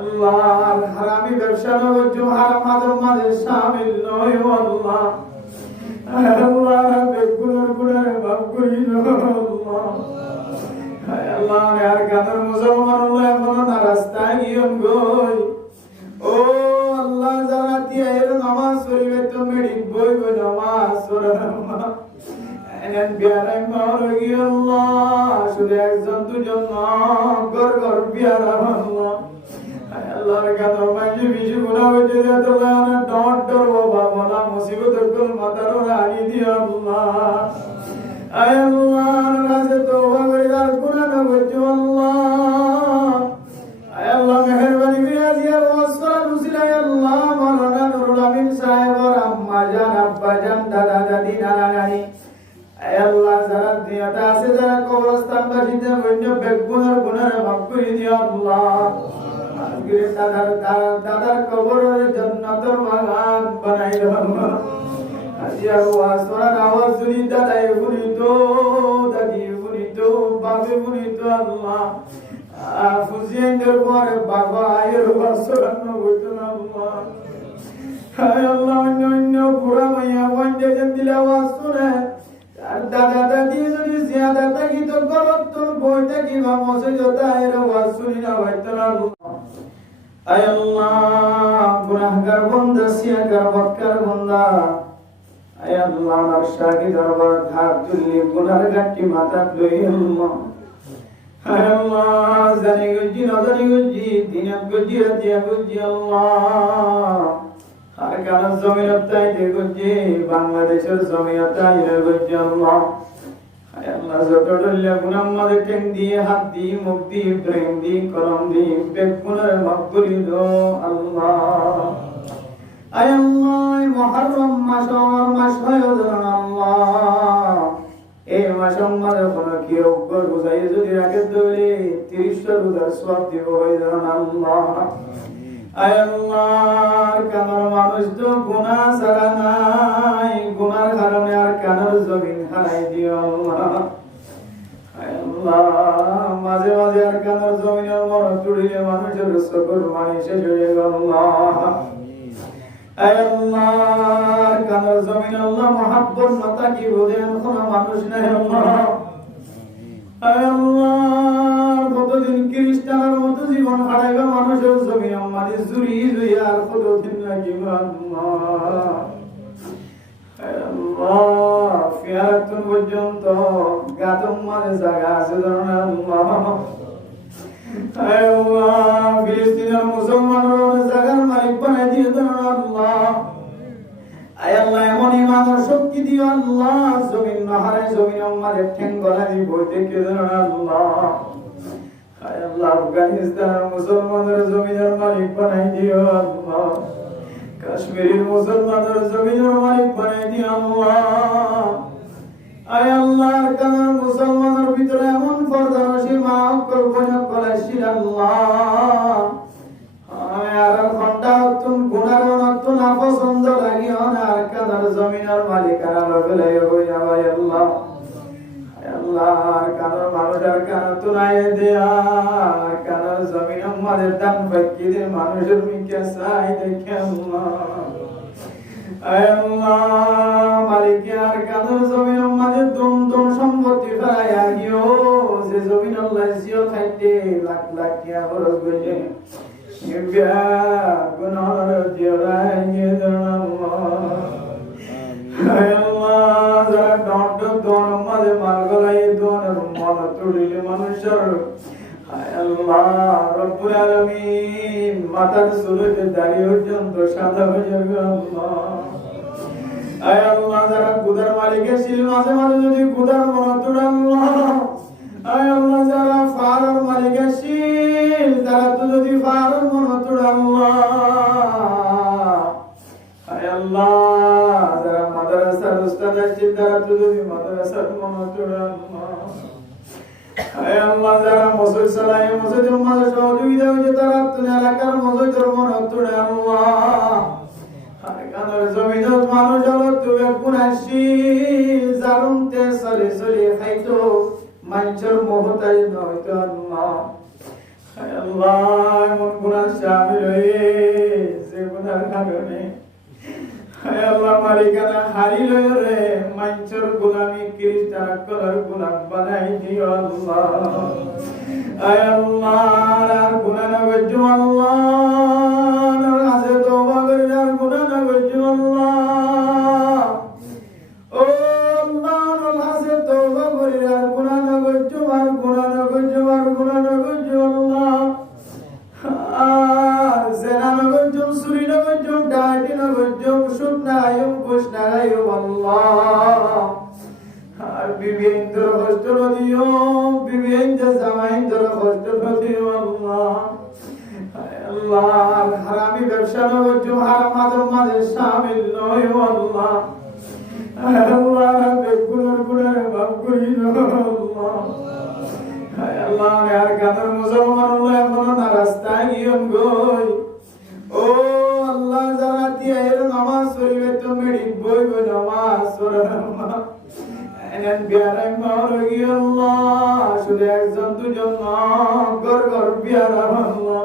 আল্লাহ হারামি ব্যবসা নগর হারাম মাদক মাঝে শামিল নয় আল্লাহ। আল্লাহ বেগুনের গুণের মাফ করি আল্লাহ। আল্লাহ আর কাদের মুসলমান হলো এখন না রাস্তায় গিয়ন গই ও আল্লাহ যারা দিয়ে এর নামাজ পড়বে তো মেডিক বই বই নামাজ পড়া এনেন বিয়ারাই মার গিয়ে আল্লাহ শুধু একজন দুজন না ঘর ঘর বিয়ারা আল্লাহ। আল্লাহর কাদের মাঝে বিশু গুনাহ হইতে যায় তো না ডট ডর বাবা বলা মুসিবতের কুল মাথার রানি দিয়ে আল্লাহ। আয় আল্লাহর কাছে তওবা করে আর গুনাহ না করছো আল্লাহ। আয় আল্লাহ মেহেরবানি করে আজিয়ার ওয়াসফার উসিলায় আল্লাহ মাওলানা নুরুল আমিন সাহেবের আম্মা জান আব্বা জান দাদা দাদি নানা নানি আয় আল্লাহ যারা দুনিয়াতে আছে যারা কবরস্থান বাসিতে অন্য বেগুনের গুনাহ মাফ করে দিও আল্লাহ। আজকে দাদার কবরের জান্নাতের বাগান বানাই দাও আল্লাহ। আজিয়ার ওয়াসফার আওয়াজ শুনি দাদাই শুনি তো দাদি শুনি তো বাবা শুনি তো আল্লাহ। ফুজিয়েন্দের পরে বাবা আয়ের ওয়াসফার নবুত আল্লাহ। হায় আল্লাহ অন্য অন্য বুড়া মাইয়া বন্ধে যেন দিলে আওয়াজ শুনে আর দাদা দাদি যদি জিয়াদা থাকি তো গলতন বই থাকি বা মসজিদে আয়ের ওয়াজ শুনি না হয়তো না আল্লাহ। আয় আল্লাহ গুনাহগার বান্দা সিয়াগার বক্কার বান্দা আয় আল্লাহ আরশাকি দরবার হাত তুলি গুনার গাটি মাথা লই আল্লাহ। আয় আল্লাহ জানি গুজি না জানি গুজি দিনাত গুজি রাতিয়া গুজি আল্লাহ। আর কার জমিনত তাইতে গুজি বাংলাদেশের জমিনত তাইতে গুজি আল্লাহ। আয় আল্লাহ যত ডল্লা গুনাহ আমাদের টেন দিয়ে হাত দিয়ে মুখ দিয়ে ব্রেন দিয়ে কলম দিয়ে বেগুনের মাফ করে দাও আল্লাহ। আয় আল্লাহ মুহররম মাস আমার মাস হয় আল্লাহ। এই মাস আমাদের কোন কি উপর বুঝাই যদি রাখে ধরে 30টা রোজার সওয়াব দিব হই জান আল্লাহ। আয় আল্লাহ কানার মানুষ তো গুনাহ ছাড়া নাই গুনার কারণে আর কানার জমিন হারাই দিও আল্লাহ। আয় আল্লাহ মাঝে মাঝে আর কানার জমিনের মরণ তুড়িলে মানুষের সকল মানি শেষ হয়ে গেল আল্লাহ। আয় আল্লাহ কানার জমিন আল্লাহ মহাব্বত মাতা কি বোঝেন কোন মানুষ নাই আল্লাহ। আয় আল্লাহ কতদিন খ্রিস্টানের মতো জীবন হারাইবে মানুষের জমিন আমাদের জুড়ি জুড়ি আর কতদিন লাগিব আল্লাহ। আয় আল্লাহ ফিয়ারাতুন পর্যন্ত গাতম মাঝে জায়গা আছে ধরুন আল্লাহ। আয় আল্লাহ ফিলিস্তিনের মুসলমানের জায়গার মালিক বানাই দিয়ে ধরুন আল্লাহ। আয় আল্লাহ এমন ইমানের শক্তি দিও আল্লাহ জমিন না হারাই জমিন আমাদের ঠ্যাং গলা দিয়ে বইতে কে ধরুন আল্লাহ। আয় আল্লাহ আফগানিস্তানের মুসলমানের জমিনের মালিক বানাই দিও আল্লাহ। কাশ্মীরের মুসলমানের জমিনের মালিক বানাই দিও আল্লাহ। আয় আল্লাহর কানার মুসলমানের ভিতরে এমন পর্দা নসিব মাফ করবো না কলাশির আল্লাহ। আর ঘন্টা তুম গুনার নতুন আপছন্দ লাগিও না আর কানার জমিনের মালিক আর লগে হই আয় আল্লাহ। আয় আল্লাহ কানার মানুষের কানা তুনাই দেয়া কানার জমিন আমাদের দান বাকি দে মানুষের মিকে চাই দেখে আল্লাহ। আয় আল্লাহ মালিক আর কানার জমিন আমাদের দুম দুম সম্পত্তি ফেরাই আগিও যে জমিন আল্লাহ জিও খাইতে লাখ লাখ টাকা খরচ কইলে শিবিয়া গুনাহর জিরাই নিয়ে দেন আল্লাহ। আয় আল্লাহ যারা ডট দোন আমাদের মাল গলাই দোনের মন তুলিলে মানুষের আয় আল্লাহ রব্বুল আলামিন মাথার চুলতে দাড়ি পর্যন্ত সাদা হয়ে যাবে আল্লাহ। আয় আল্লাহ যারা গুদার মালিকের ছিল মাঝে মাঝে যদি গুদার মন তুলে আল্লাহ। আয় আল্লাহ যারা ফারার মালিকের ছিল তারা তো যদি ফারার মন তুলে আল্লাহ। আয় আল্লাহ যারা মাদ্রাসার উস্তাদ ছিল তারা তো যদি মাদ্রাসার মন তুলে আল্লাহ। আয় আল্লাহ যারা মসজিদ চালায় মসজিদের মাঝে সহযোগিতা হয়েছে তারা তো এলাকার মসজিদের মন তুলে আল্লাহ। আর কানার জমিনের মানুষ হলো তুমি গুনাহী জারুমতে চলে চলে খাইতো মানুষের মহতাজ নয়তো আল্লাহ। আল্লাহ এমন গুনাহ শামিল হয়ে যে গুনার কারণে আল্লাহ মালিকানা হারিল রে মাইনচর গোলামি খ্রিস্টান কলার গোলাম বানাই দিও আল্লাহ আয় আল্লাহ আর গুনাহ না গজু আল্লাহ আর আছে তওবা করে আর গুনাহ না গজু আল্লাহ ও আল্লাহ আর আছে তওবা করে আর গুনাহ না গজু আর গুনাহ না গজু আর গুনাহ না গজু আল্লাহ আর জেনা না গজু সুরি না গজু ডাটি না গজু সুনায়ুম কুশনায়ুম আল্লাহ আর বিবিয়েন্দ্র কষ্ট দিও বিবিয়েন্দ্র জামাইন্দ্র কষ্ট দিও আল্লাহ আল্লাহ হারামি ব্যবসা না গজু হারাম আদম মাঝে শামিল নয় আল্লাহ আল্লাহ বেগুনার গুনাহ মাফ করি আল্লাহ আল্লাহ আর গাদর মুসলমান আল্লাহ এখন না রাস্তায় গিয়ন গই ও আল্লাহ যারা দিয়ে এর নামাজ পড়বে তো মেডিক বই বই নামাজ পড়া এনন বিয়ারাই মার গি আল্লাহ শুধু একজন দুজন না ঘর ঘর বিয়ারা আল্লাহ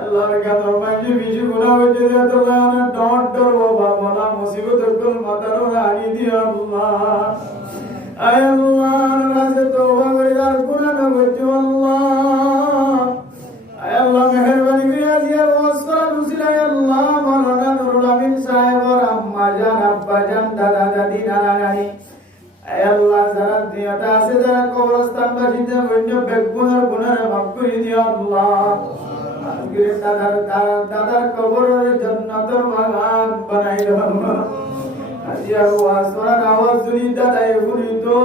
আল্লাহর গাদর মাঝে বিজু গুনাহ হইতে দেয় তো না ডট ডর বাবা বলা মুসিবত কল মাথার রানি দিও আল্লাহ আয় আল্লাহর কাছে তওবা করে আর গুনাহ না করছো আল্লাহ আয় আল্লাহ মেহেরবানি করে আজিয়া ওয়াসরা রুসিলাই আল্লাহ মাওলানা নুরুল আমিন সাহেবের আম্মা জান আব্বা জান দাদা দাদি নানা নানি আয় আল্লাহ যারা দুনিয়াতে আছে যারা কবরস্থান বাসিন্দা অন্য বেগুনার গুনাহ মাফ করে দিও আল্লাহ আজকে দাদার কবরের জান্নাতের বাগান বানাই দাও আল্লাহ আজিয়া ওয়াসরার আওয়াজ শুনি দাদাই শুনিতো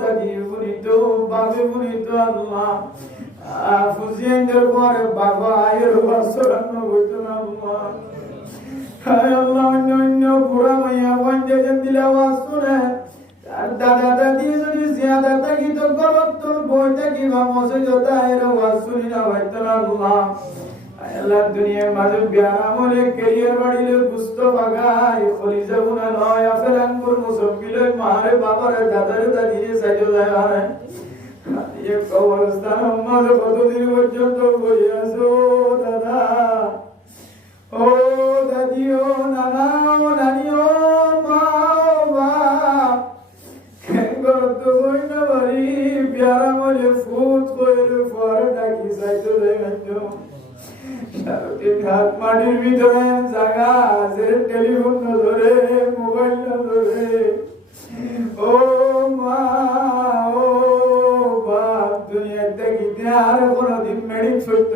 দাদি শুনিতো বাবা শুনিতো আল্লাহ ফুজিয়েন্দ্র পরে বাবা আয়ের ওয়াসরার নবইতো আল্লাহ হায় আল্লাহ অন্য বুড়া মাইয়া বন্ধে যেন দিলে আওয়াজ শুনে আর দাদা দাদি যদি জিয়াদা থাকি তো গলতর বই থাকি বা মসজিদে আয়ের ওয়াজ শুনি না হইতো আল্লাহ আল্লাহ দুনিয়ার মাঝে বিয়ারা মরে ক্যারিয়ার বাড়িলে গুস্ত বাগাই খলিজা গুনা লয় আফেল আঙ্গুর মুসব্বিলে মারে বাবারে দাদারে দাদিরে সাইজো যায় আরে এই কবরস্থান মাঝে কতদিন পর্যন্ত বসে আছো দাদা ও দাদি ও নানা ও নানি ও মা ও বাপ গরত বই না বাড়ি বিয়ারা মরে ফুট করে পরে ডাকি সাইজো যায় হাত মাটির ভিতরে জায়গা আছে টেলিফোন না ধরে মোবাইল না ধরে ও মা ও বাপ দুনিয়ার দেখিতে আর কোনদিন মেডিক সত্য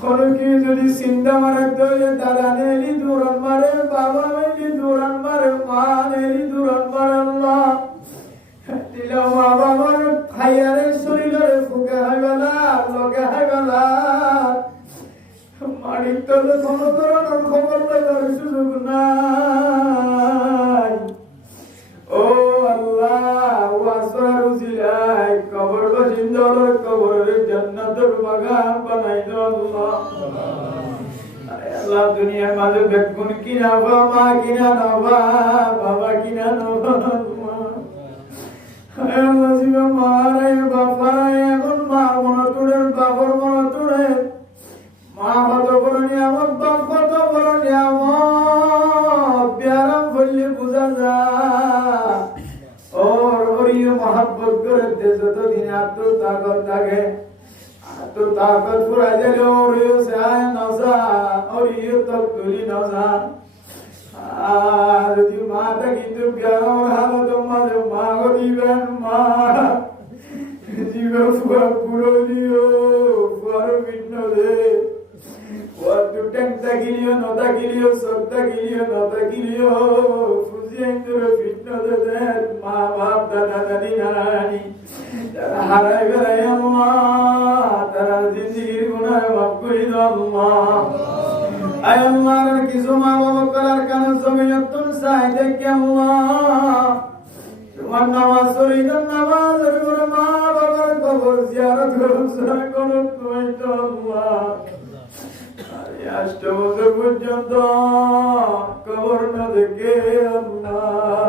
কোনো কি যদি চিন্তা মারে তো দাদা নেলি দূরান মারে বাবা নেলি দূরান মারে মা নেলি দূরান মারে আল্লাহ দিলা মা বাবার খাইয়ারে শরীরে ফুকে হয় গলা লগে হয় গলা মানিক তো কোনো ধরনের খবর লাগার সুযোগ নাই ও আল্লাহ ওয়াসরা রুজিলাই কবর বাসিন্দার কবরের জান্নাতের বাগান বানাই দাও আল্লাহ আল্লাহ দুনিয়ার মাঝে বেগুন কিনা বা মা কিনা নবা বাবা কিনা নবা আল্লাহ জীবন মারে বাপারে এখন মা মনে তোড়ে বাবার মনে তোড়ে মা কত বড় নিয়ামত বাপ কত বড় নিয়ামত প্যারাম বললে বোঝা যায় ওর ওরিও মহাব্বত করে দেশ যতদিন এত তাকত থাকে এত তাকত পুরা গেলে ওরিও সায় নজা ওরিও তক তুলি নজা যদি মা থাকি তো প্যারাম হালত মাঝে মা গরিবেন মা জীবন পুরো দিও পুরো ভিন্ন দে Waktu tak giliyo, nota giliyo, sota giliyo, nota giliyo, fuziendo fitna de ma baap dada dadi nani, tara haray beray Allah, tara zindagi guna maaf kori do Allah. Ay Allah kisu ma baba kalar kana zamiyatun saide ke Allah. Tuman namaz suridan namaz guru ma baba kabur ziyarat guru sa guru tuai to Allah. Ashtavakra पर्यंत cover न देखे अल्लाह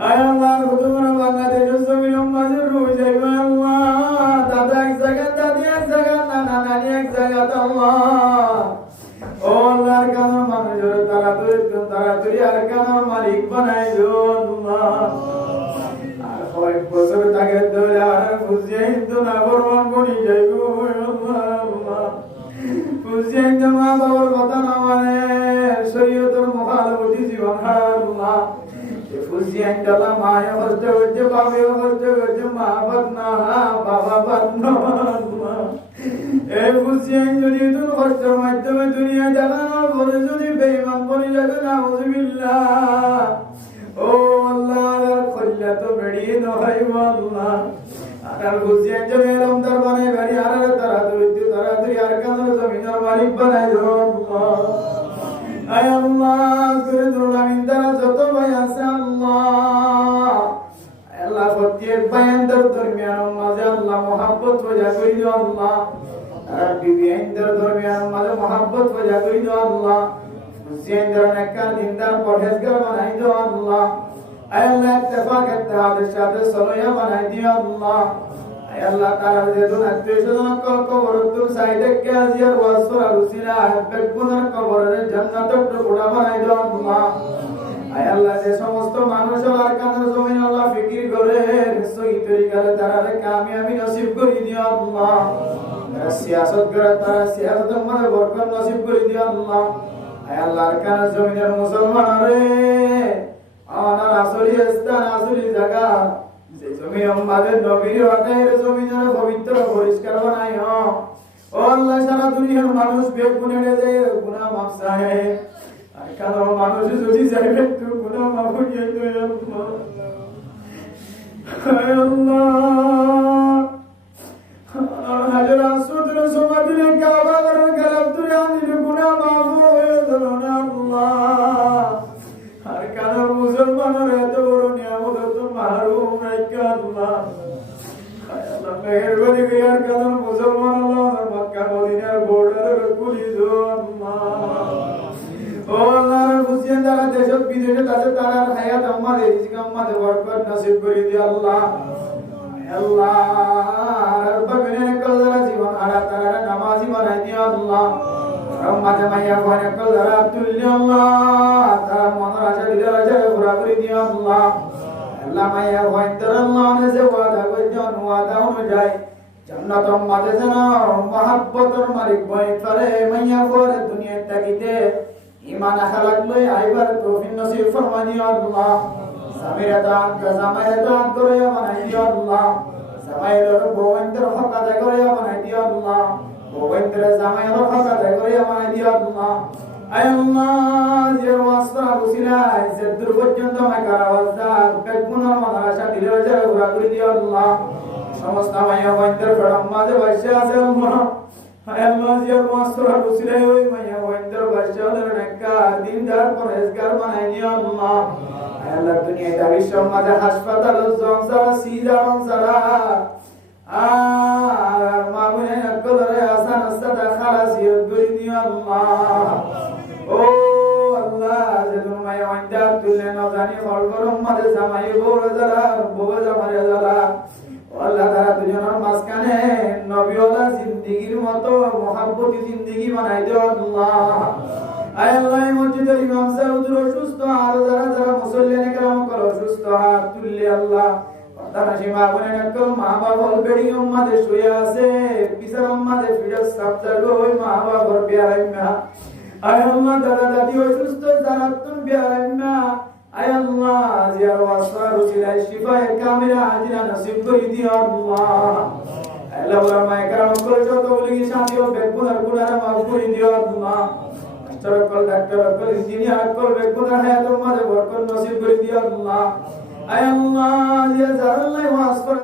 आय अल्लाह खुद मना बांग्लादेश जमीन माঝে রয়ে যাবে আল্লাহ দাদা জায়গা আল্লাহ ও আল্লাহর কানের মানুষের তাড়াতাড়ি আর কানের মালিক বানাই দিও আল্লাহ আর কয়েক বছর তাকে ধরে আর বুঝিয়ে তো না বরমান বনি যাইব আল্লাহ বুঝিয়ে তো মা বাবার কথা না মানে শরীয়তের মুখালবতি জীবন আল্লাহ বুঝিয়ে তো মায়া কষ্ট করছে বাবা কষ্ট করছে মা বাদ না বাবা বাদ না আল্লাহ এই বুঝিয়ে যদি তোর কষ্টের মাধ্যমে দুনিয়া দেখানোর পরে যদি বেঈমান বনি যাবে না আউযুবিল্লাহ ও আল্লাহ কল্লা তো বেরিয়ে নয় আল্লাহ আর বুঝিয়ে যদি এরম দরবারে বাড়ি আর তাড়াতাড়ি আর কানের জমিনের মালিক বানাই দাও আল্লাহ আয় আল্লাহ করে দুলামিন দ্বারা যত ভাই আছে আল্লাহ আল্লাহ প্রত্যেক ভাইয়াদের দরমিয়ান মাঝে আল্লাহ মহব্বত পয়দা করে দিও আল্লাহ আর বিবিয়ানদের দরমিয়ান মাঝে মহব্বত পয়দা করে দিও আল্লাহ মুসলিমদের নেককার দিনদার পরহেজগার বানাই দিও আল্লাহ আয় আল্লাহ ইত্তেফাক ইত্তেহাদের সাথে সলয়া বানাই দিও আল্লাহ আয় আল্লাহ তাআলা যে দুন আত্মীয়স্বজন কবর তুম সাইডে কে আজিয়ার ওয়াসর আলুসিলা বেগুনার কবরের জান্নাতের টুকরা বানাই দিও আল্লাহ আয় আল্লাহ যে সমস্ত মানুষ আর কানের জমিন আল্লাহ ফিকির করে সহি তরিকারে তারা কামিয়াবি নসিব করে দিও আল্লাহ সিয়াসত করে তারা সিয়াসতের মধ্যে বরকত নসিব করে দিও আল্লাহ আয় আল্লাহর কানের জমিনের মুসলমান রে আমার আসলি স্থান আসলি জায়গা যে জমি আমাদের নবীর হকের জমিনের পবিত্র পরিষ্কার বানাই ও আল্লাহ সারা দুনিয়ার মানুষ বেগুনে যায় গুনাহ মাফ চায় আর কারো মানুষ যদি যাইবে একটু গুনাহ মাফ করিয়ে দিও আল্লাহ হাজার আসুদের সমাধিলে কাবা করার গলাপ ধরে আনিল গুনাহ মাফ হয়ে গেল না আল্লাহ আর কারো মুসলমানের এত বড় নিয়ামত তো মাহরুম রাখা আল্লাহ আল্লাহ মেহেরবানি করে আর কারো মুসলমান আল্লাহ মক্কা মদিনার বর্ডারে খুলি দাও আল্লাহ ও আল্লাহ বুঝিয়ে তারা দেশ বিদেশে তারা হায়াত আমাদের রিজিক আমাদের বরকত নসিব করে দিও আল্লাহ আল্লাহ রব্বানা কলরা জীবন আরা তারা নামাজি বানাই দিও আল্লাহ রহমাতে মাইয়া বনে কলরা তুল্লি আল্লাহ তারা মনের আশা দিদার আশা পুরা করে দিও আল্লাহ আল্লাহ মাইয়া বন্দর আল্লাহ নে যে ওয়াদা কইজন ওয়াদা অনুযায়ী জান্নাতুল মাঝে যেন মহব্বতের মালিক বনে তারে মাইয়া পরে দুনিয়া তাকিতে ঈমান আখলাক লই আইবার তৌফিক নসিব ফরমা দিও আল্লাহ সামিরা দান জামাইরা দান করে বানাই দিও আল্লাহ জামাইর বউয়ের হক আদায় করে বানাই দিও আল্লাহ বউয়ের জামাইর হক আদায় করে বানাই দিও আল্লাহ আয় আল্লাহ যে ওয়াসতা রসিলা যে দূর পর্যন্ত মাইকার আওয়াজ দাও বেগুনার মাদ্রাসা দিলে যে পুরা করে দিও আল্লাহ সমস্ত মাইয়া বউয়ের ফড়ম মাঝে বসে আছে আল্লাহ আয় আল্লাহ যে ওয়াসতা রসিলা ওই মাইয়া বউয়ের বসে ওদের নেককার দিনদার পরহেজগার বানাই দিও আল্লাহ আল্লাহ দুনিয়ায় দাবির সমাজে হাসপাতাল জনসারা সিজারন সারা আর মামুনে নকলরে আসান আসাদা খালাসিয়ত করে দিও আল্লাহ ও আল্লাহ যে তুমি ওয়াইন্দা তুলে না জানি ফলগরম মাঝে জামাই বউ জামারে যারা আল্লাহ তারা দুজনের মাঝখানে নবীওয়ালা জিন্দেগির মতো মহাব্বতি জিন্দেগি বানাই দিও আল্লাহ আয় আল্লাহ মসজিদের ইমাম সাহেব অসুস্থ আর যারা মুসল্লিয়ানে কেরাম করো অসুস্থ হাত তুললে আল্লাহ তারা সীমা বনে নকল মা বাবা অলরেডি উম্মাদের শুয়ে আছে পিছার উম্মাদের ফিরাস সাবজার ওই মা বাবার বিয়ারাইমা আয় আল্লাহ দাদা দাদি অসুস্থ যারা তুমি বিয়ারাইমা আয় আল্লাহ জিয়ার ওয়াসফা রুসিলাই শিফায়ে কামিলা আজিলা নসিব করে দিও আল্লাহ আল্লাহ বড় মায়ে কেরাম করে যত বলি শান্তি ও বেগুনার গুনাহ মাফ করে দিও আল্লাহ ডাক্তার অকল ইঞ্জিনিয়ার অকল বেগুনার হায়াতের মাঝে বরকত নসিব করে দিও আল্লাহ আয় আল্লাহ ইয়া জাল্লাহ ওয়াসফা